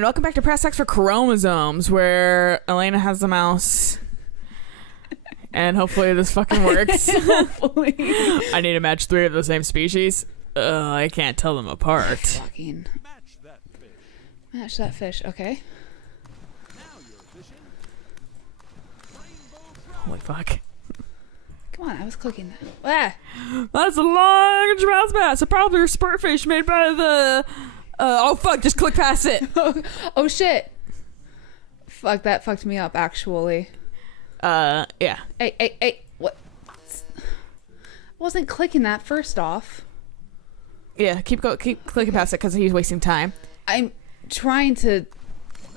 and welcome back to Press X for Chromosomes, where Alayna has the mouse. And hopefully this fucking works. Hopefully. I need to match 3 of the same species. I can't tell them apart. Fucking. Match that fish. Okay. Holy fuck. Come on, I was clicking that. That's a large mouth bass. A probably a spurtfish made by the... oh fuck, just click past it. Oh shit. Fuck, that fucked me up actually. Yeah. Hey. What? I wasn't clicking that first off. Yeah, keep clicking past it because he's wasting time. I'm trying to...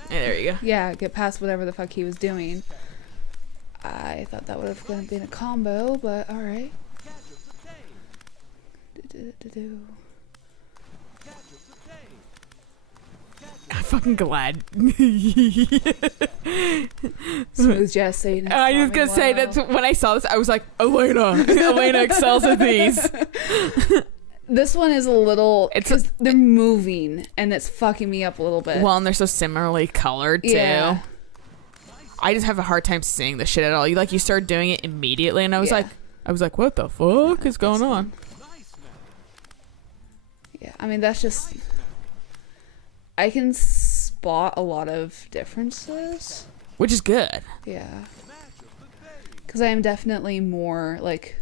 Yeah, there you go. Yeah, get past whatever the fuck he was doing. I thought that would have been a combo, but alright. I'm fucking glad. Smooth jazz saying. I was gonna say that when I saw this, I was like, Alayna excels at these. This one is a little... Because they're moving, and it's fucking me up a little bit. Well, and they're so similarly colored, too. Yeah. I just have a hard time seeing this shit at all. You start doing it immediately, and I was like, what the fuck is going on? Yeah, I mean, that's just... I can spot a lot of differences. Which is good. Yeah. Because I am definitely more, like...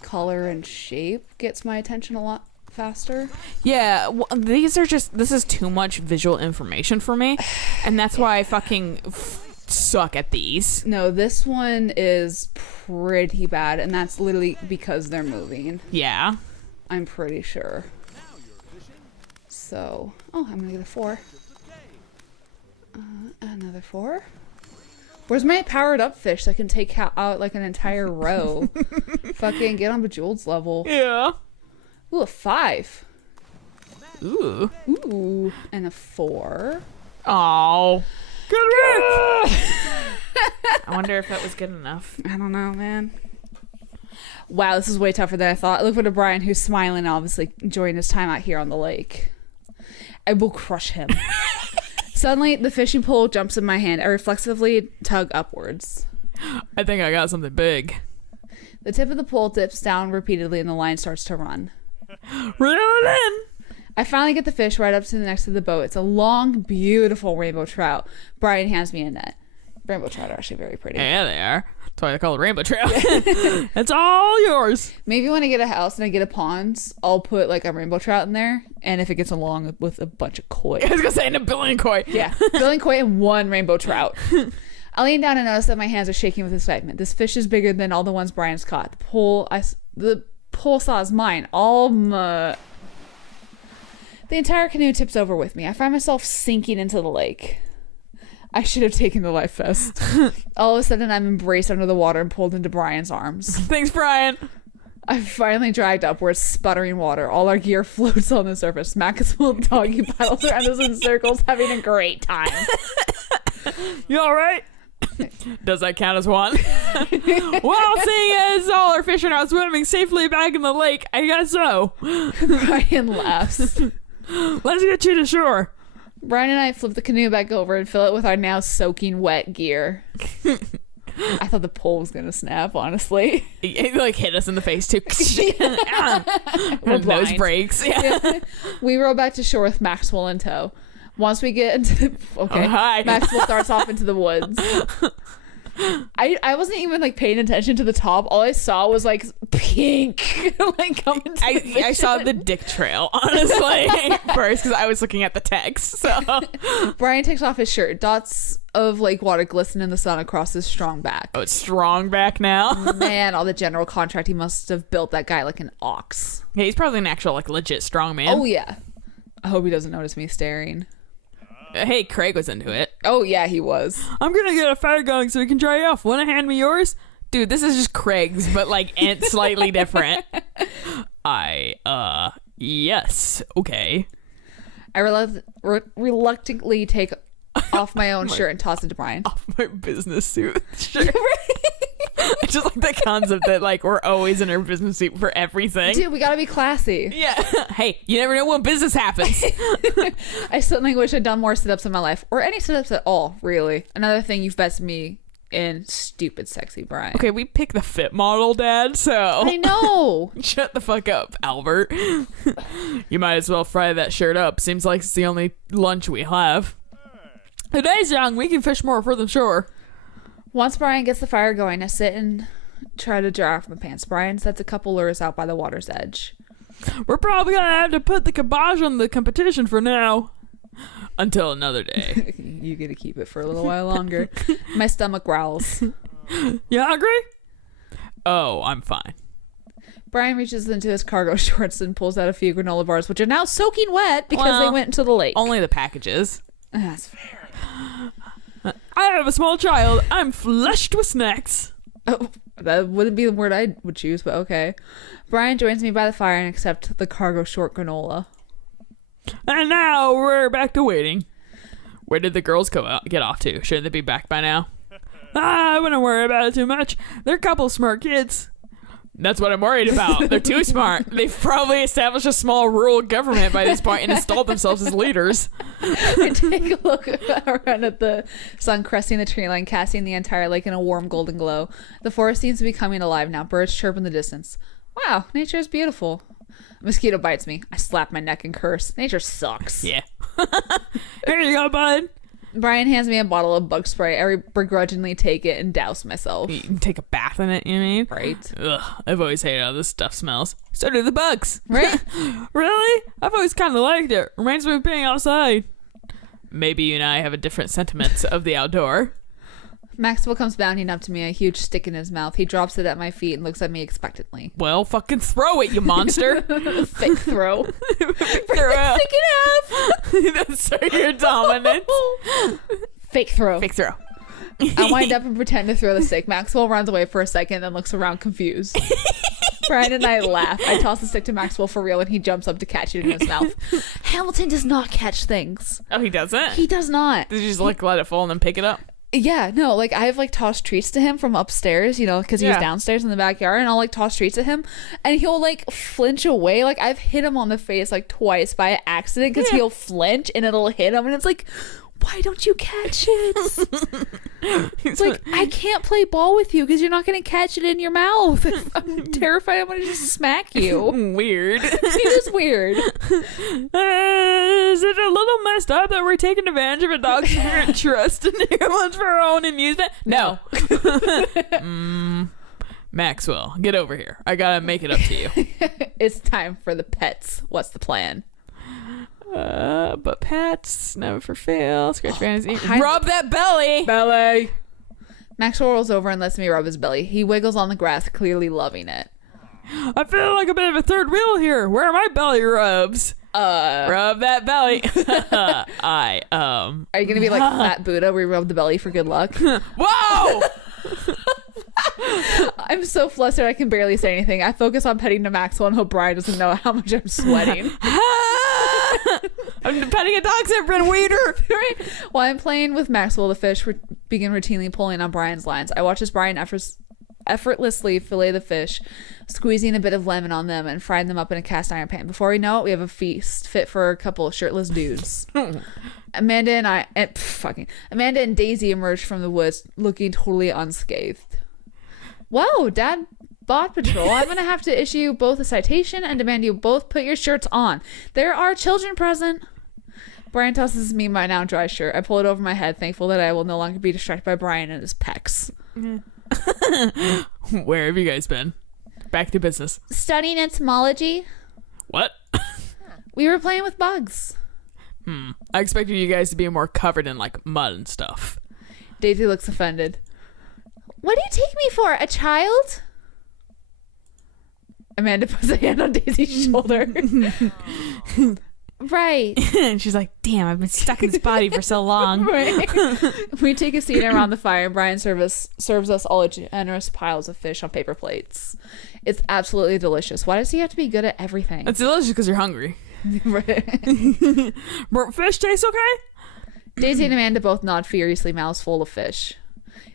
color and shape gets my attention a lot faster. Yeah, well, this is too much visual information for me, and that's why I fucking suck at these. No, this one is pretty bad, and that's literally because they're moving. Yeah. I'm pretty sure. So, I'm gonna get a 4. Another 4. Where's my powered up fish that can take out like an entire row? Fucking get on Bejeweled's level. Yeah. Ooh, a 5. Ooh. Ooh, and a 4. Oh. Good work. I wonder if that was good enough. I don't know, man. Wow, this is way tougher than I thought. Look at Brian, who's smiling, obviously enjoying his time out here on the lake. I will crush him. Suddenly, the fishing pole jumps in my hand. I reflexively tug upwards. I think I got something big. The tip of the pole dips down repeatedly and the line starts to run. Reel it in! I finally get the fish right up to the next to the boat. It's a long, beautiful rainbow trout. Brian hands me a net. Rainbow trout are actually very pretty. Yeah, they are. That's why they call it rainbow trout. It's all yours. Maybe when I get a house and I get a pond, I'll put like a rainbow trout in there. And if it gets along with a bunch of koi. I was going to say in a billion koi. Yeah, billion koi and 1 rainbow trout. I lean down and notice that my hands are shaking with excitement. This fish is bigger than all the ones Brian's caught. The pole saw is mine. The entire canoe tips over with me. I find myself sinking into the lake. I should have taken the life vest. All of a sudden, I'm embraced under the water and pulled into Brian's arms. Thanks, Brian. I finally dragged upwards, sputtering water. All our gear floats on the surface. Maxwell doggy paddles around us in circles, having a great time. You all right? Does that count as one? Well, seeing as all our fish are now swimming safely back in the lake, I guess so. Brian laughs. Let's get you to shore. Brian and I flip the canoe back over and fill it with our now soaking wet gear. I thought the pole was gonna snap, honestly. It like hit us in the face too. We're nose blind. breaks. Yeah. We row back to shore with Maxwell in tow. Once we get into hi. Maxwell starts off into the woods. I wasn't even like paying attention to the top. All I saw was like pink like coming to the I saw the dick trail, honestly, first because I was looking at the text. So Brian takes off his shirt. Dots of like water glisten in the sun across his strong back. Oh, it's strong back now. Man, all the general contract, he must have built that guy like an ox. Yeah, he's probably an actual like legit strong man. Oh yeah. I hope he doesn't notice me staring. Hey, Craig was into it. Oh yeah, he was. I'm gonna get a fire going so we can dry you off. Wanna hand me yours? Dude, this is just Craig's, but like slightly different. Yes, okay. I reluctantly take off my own shirt and toss it to Brian. Off my business suit shirt. I just like the concept that like we're always in our business suit for everything. Dude, we gotta be classy. Yeah. Hey, you never know when business happens. I suddenly wish I'd done more sit-ups in my life, or any sit-ups at all, really. Another thing you've bested me in, stupid sexy Brian. Okay, we pick the fit model, Dad, so I know. shut the fuck up, Albert. You might as well fry that shirt up. Seems like it's the only lunch we have. The day's young. We can fish more further shore. Once Brian gets the fire going, I sit and try to dry off my pants. Brian sets a couple lures out by the water's edge. We're probably gonna have to put the kibosh on the competition for now. Until another day. You get to keep it for a little while longer. My stomach growls. You hungry? Oh, I'm fine. Brian reaches into his cargo shorts and pulls out a few granola bars, which are now soaking wet because they went into the lake. Only the packages. That's fair. I have a small child. I'm flushed with snacks. Oh, that wouldn't be the word I would choose, but okay. Brian joins me by the fire and accepts the cargo short granola. And now we're back to waiting. Where did the girls get off to? Shouldn't they be back by now? I wouldn't worry about it too much. They're a couple smart kids. That's what I'm worried about. They're too smart. They've probably established a small rural government by this point and installed themselves as leaders. I take a look around at the sun cresting the tree line, casting the entire lake in a warm golden glow. The forest seems to be coming alive now. Birds chirp in the distance. Wow, nature is beautiful. A mosquito bites me. I slap my neck and curse. Nature sucks. Yeah. Here you go, bud. Brian hands me a bottle of bug spray. I begrudgingly take it and douse myself. You can take a bath in it, you mean? Right. Ugh, I've always hated how this stuff smells. So do the bugs. Right? Really? I've always kind of liked it. Reminds me of being outside. Maybe you and I have a different sentiments of the outdoor. Maxwell comes bounding up to me, a huge stick in his mouth. He drops it at my feet and looks at me expectantly. Well, fucking throw it, you monster. Fake throw. Throw Stick in half. That's so your dominant. Fake throw. Fake throw. I wind up and pretend to throw the stick. Maxwell runs away for a second, then looks around confused. Brian and I laugh. I toss the stick to Maxwell for real, and he jumps up to catch it in his mouth. Hamilton does not catch things. Oh, he doesn't? He does not. Did you just like let it fall and then pick it up? Yeah, no, like I've like tossed treats to him from upstairs, you know, because he was downstairs in the backyard, and I'll like toss treats at him, and he'll like flinch away. Like I've hit him on the face like twice by accident because he'll flinch and it'll hit him, and it's like, why don't you catch it? It's like, I can't play ball with you because you're not going to catch it in your mouth. I'm terrified I'm going to just smack you. Weird. It is weird. Is it a little messed up that we're taking advantage of a dog's inherent trust in humans for our own amusement? No. Maxwell, get over here. I gotta make it up to you. It's time for the pets. What's the plan? But pets never fail. Scratch fantasy. Rub that belly. Maxwell rolls over and lets me rub his belly. He wiggles on the grass, clearly loving it. I feel like a bit of a third wheel here. Where are my belly rubs? Rub that belly. Are you gonna be like Fat Buddha where you rub the belly for good luck? Whoa! I'm so flustered I can barely say anything. I focus on petting to Maxwell and hope Brian doesn't know how much I'm sweating. I'm petting a dog's been weeder. Right? While I'm playing with Maxwell, the fish begin routinely pulling on Brian's lines. I watch as Brian effortlessly fillet the fish, squeezing a bit of lemon on them and frying them up in a cast iron pan. Before we know it, we have a feast fit for a couple of shirtless dudes. Amanda and Daisy emerged from the woods looking totally unscathed. Whoa, Dad bought patrol. I'm gonna have to issue both a citation and demand you both put your shirts on. There are children present. Brian tosses me my now dry shirt. I pull it over my head, thankful that I will no longer be distracted by Brian and his pecs. Where have you guys been? Back to business. Studying entomology. What? We were playing with bugs. I expected you guys to be more covered in like mud and stuff. Daisy looks offended. What do you take me for? A child? Amanda puts a hand on Daisy's shoulder. Right. And she's like, damn, I've been stuck in this body for so long. Right. We take a seat around the fire and Brian serves us all generous piles of fish on paper plates. It's absolutely delicious. Why does he have to be good at everything? It's delicious because you're hungry. Right. Fish tastes okay? Daisy and Amanda both nod furiously, mouths full of fish.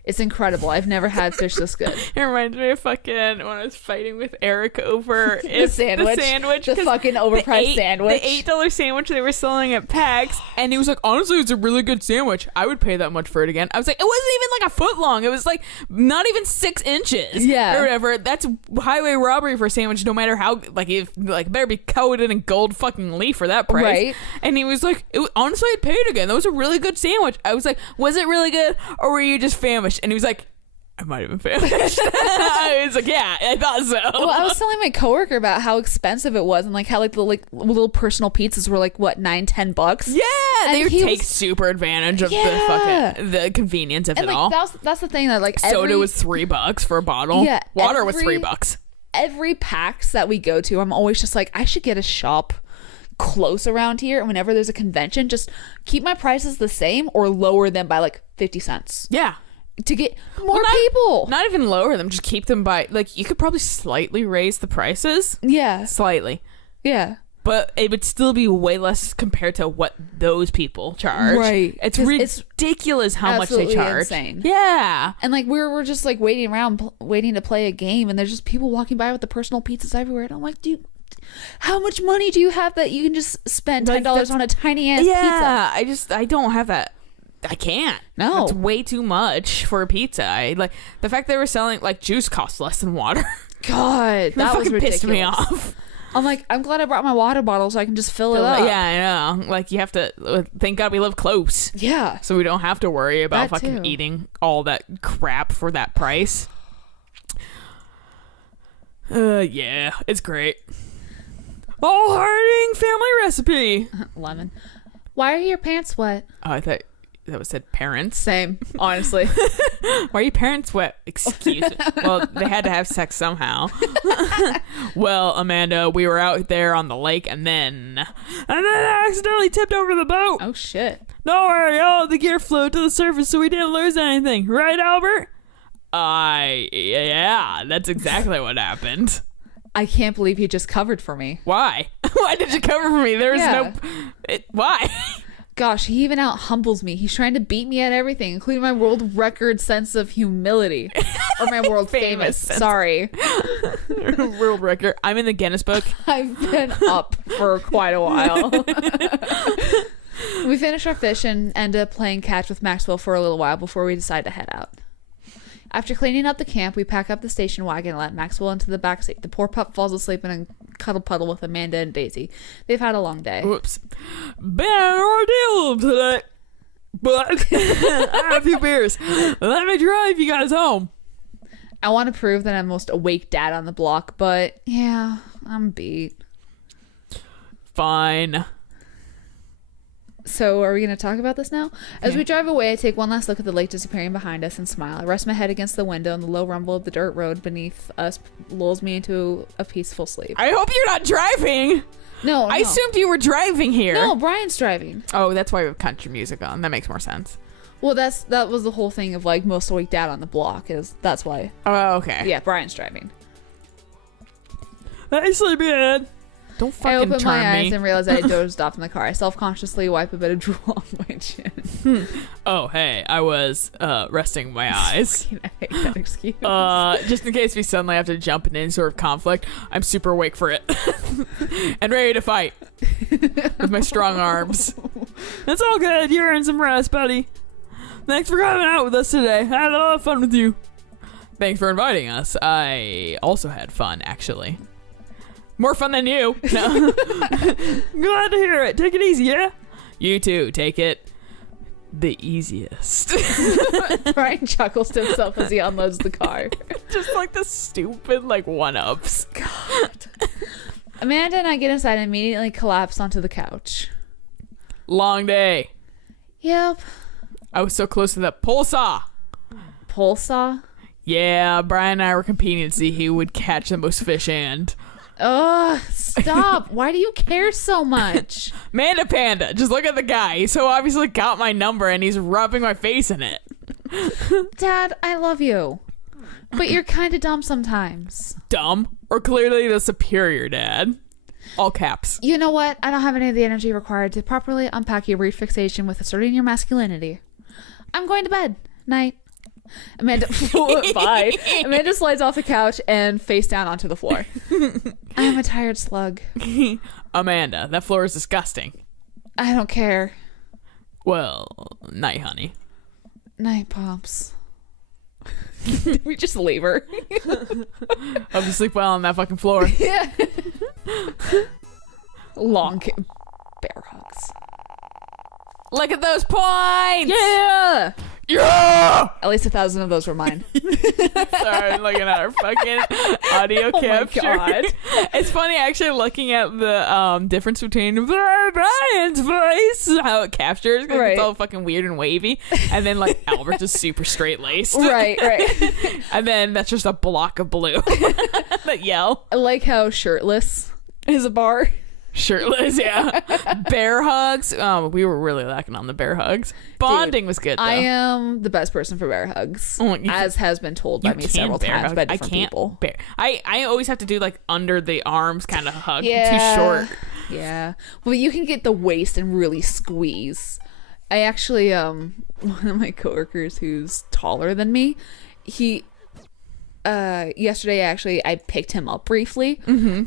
It's incredible. I've never had fish this good. It reminds me of fucking when I was fighting with Eric over The sandwich. The 'cause fucking overpriced sandwich. The $8 sandwich they were selling at PAX, and he was like, honestly, it's a really good sandwich. I would pay that much for it again. I was like, it wasn't even like a foot long. It was like not even 6 inches. Yeah. Or whatever. That's highway robbery for a sandwich, no matter how, like, if, like, better be coated in gold fucking leaf for that price. Right. And he was like, honestly, I'd pay it again. That was a really good sandwich. I was like, was it really good, or were you just famished? And he was like, I might have been famished. I was like, yeah, I thought so. Well, I was telling my coworker about how expensive it was, and like how like the little personal pizzas were like what $9-10. Yeah, And they he take was- super advantage of Yeah. the convenience of And it like all. that's the thing that like Soda was $3 for a bottle. Yeah, Water was every- $3. every PAX that we go to, I'm always just like, I should get a shop close around here, and whenever there's a convention, just keep my prices the same or lower them by like 50 cents Yeah. to get more Well, people. Not even lower them, just keep them by, like, you could probably slightly raise the prices. Yeah, Slightly. yeah. But it would still be way less compared to what those people charge. Right. It's 'Cause it's ridiculous how much they absolutely charge. insane. Yeah. And like we're just like waiting around, waiting to play a game, and there's just people walking by with the personal pizzas everywhere. And I'm like, dude, how much money do you have that you can just spend $10 Like, on a tiny ass pizza? Yeah. I don't have that. I can't. No. It's way too much for a pizza. I like the fact they were selling like juice costs less than water. God, That that was fucking ridiculous. pissed me off. I'm like, I'm glad I brought my water bottle so I can just fill it up. Yeah, I know. Like you have to. Thank God we live close, Yeah. so we don't have to worry about That fucking too. eating all that crap for that price. Yeah, it's great. Oh, Harding family recipe. Lemon. Why are your pants wet? Oh, I thought that was said parents. Same, honestly. Why are your parents wet? Excuse me. Well, they had to have sex somehow. Well, Amanda, we were out there on the lake and then I accidentally tipped over the boat. Oh shit. Don't worry, all the gear flew to the surface so we didn't lose anything. Right, Albert? Yeah, that's exactly what happened. I can't believe you just covered for me. Why? Why did you cover for me? There was Yeah. Why? Gosh, he even out humbles me. He's trying to beat me at everything, including my world record sense of humility. Or my world famous. sense. Sorry. World record. I'm in the Guinness book. I've been up for quite a while. We finish our fish and end up playing catch with Maxwell for a little while before we decide to head out. After cleaning up the camp, we pack up the station wagon and let Maxwell into the backseat. The poor pup falls asleep in a cuddle puddle with Amanda and Daisy. They've had a long day. Whoops. Been an ordeal today. But I have a few beers. Let me drive you guys home. I want to prove that I'm the most awake dad on the block, but yeah, I'm beat. Fine. So are we going to talk about this now? As we drive away, I take one last look at the lake disappearing behind us and smile. I rest my head against the window and the low rumble of the dirt road beneath us lulls me into a peaceful sleep. I hope you're not driving. No, I assumed you were driving here. No, Brian's driving. Oh, that's why we have country music on. That makes more sense. Well, that was the whole thing of like most awake dad on the block is that's why. Oh, okay. Yeah, Brian's driving. Hey, sleepyhead. Don't I fucking open turn my eyes me. and realize I dozed off in the car. I self-consciously wipe a bit of drool off my chin. Oh, hey, I was resting my eyes. I hate that excuse. Just in case we suddenly have to jump into any sort of conflict, I'm super awake for it. And ready to fight. With my strong arms. That's all good. You're in some rest, buddy. Thanks for coming out with us today. I had a lot of fun with you. Thanks for inviting us. I also had fun, actually. More fun than you. No. Glad to hear it. Take it easy, yeah? You too. Take it the easiest. Brian chuckles to himself as he unloads the car. Just like the stupid, like, one-ups. Amanda and I get inside and immediately collapse onto the couch. Long day. Yep. I was so close to that pole saw. Pole saw? Yeah, Brian and I were competing to see who would catch the most fish and... Ugh, stop. Why do you care so much? Manda Panda, just look at the guy. He so obviously got my number and he's rubbing my face in it. Dad, I love you. But you're kind of dumb sometimes. Dumb? Or clearly the superior dad? All caps. You know what? I don't have any of the energy required to properly unpack your weird fixation with asserting your masculinity. I'm going to bed. Night. Amanda, bye. Amanda slides off the couch and face down onto the floor. I am a tired slug. Amanda, that floor is disgusting. I don't care. Well, night, honey. Night, Pops. Did we just leave her? Hope you sleep well on that fucking floor. Yeah. Bear hugs. Look at those points! Yeah! Yeah! At least 1,000 of those were mine. Sorry, I'm looking at our fucking audio capture. Oh my God. It's funny actually looking at the difference between Brian's voice, how it captures, because Right. it's all fucking weird and wavy, and then like Albert's is super straight laced. Right. And then that's just a block of blue. That yell. I like how shirtless is a bar. Shirtless, yeah. Bear hugs. We were really lacking on the bear hugs. Bonding was good though. I am the best person for bear hugs, Oh, you as has been told by me several bear times hug. by I different can't people. bear. I always have to do like under the arms kind of hug. Yeah. Too short. Yeah. Well, you can get the waist and really squeeze. I actually, one of my coworkers who's taller than me, he, yesterday actually, I picked him up briefly. Mm-hmm.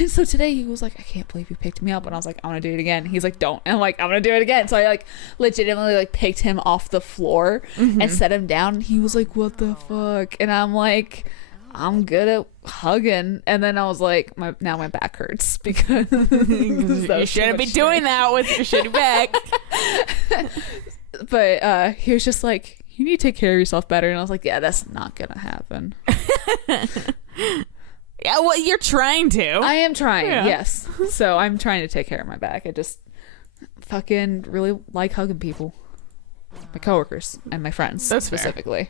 And so today he was like, I can't believe you picked me up. And I was like, I want to do it again. He's like, don't. And I'm like, I'm going to do it again. So I like legitimately like picked him off the floor and set him down. And he was like, what the fuck? And I'm like, I'm good at hugging. And then I was like, now my back hurts because You shouldn't be doing that with your shitty back. But he was just like, you need to take care of yourself better. And I was like, yeah, that's not going to happen. Yeah, well, you're trying to. I am trying, Yeah. yes. So I'm trying to take care of my back. I just fucking really like hugging people. My coworkers and my friends. That's fair. specifically.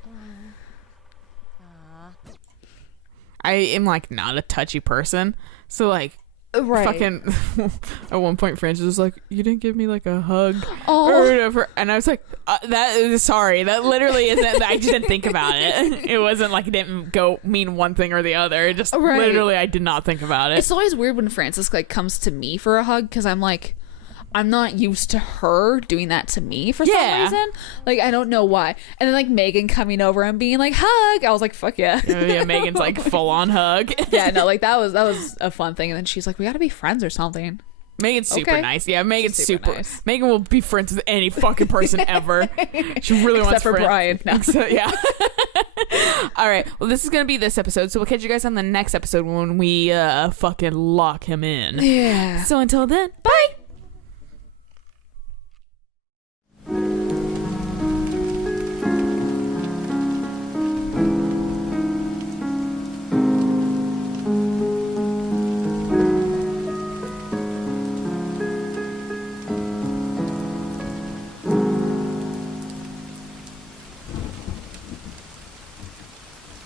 I am like not a touchy person. So like Right. fucking at one point Francis was like, you didn't give me like a hug Oh. or whatever, and I was like, sorry, that literally isn't. I just didn't think about it. It wasn't like it didn't go mean one thing or the other. It just Right. literally I did not think about it. It's always weird when Francis like comes to me for a hug because I'm like, I'm not used to her doing that to me for some Yeah. reason. Like, I don't know why. And then like Megan coming over and being like, hug. I was like, fuck yeah. Yeah, Megan's like full on hug. Yeah, no, like that was a fun thing. And then she's like, we got to be friends or something. Megan's super Okay. nice. Yeah, Megan's Super super. nice. Megan will be friends with any fucking person ever. She really wants Except for friends. Brian. No. So, yeah. All right. Well, this is gonna be this episode, so we'll catch you guys on the next episode when we fucking lock him in. Yeah. So until then, bye.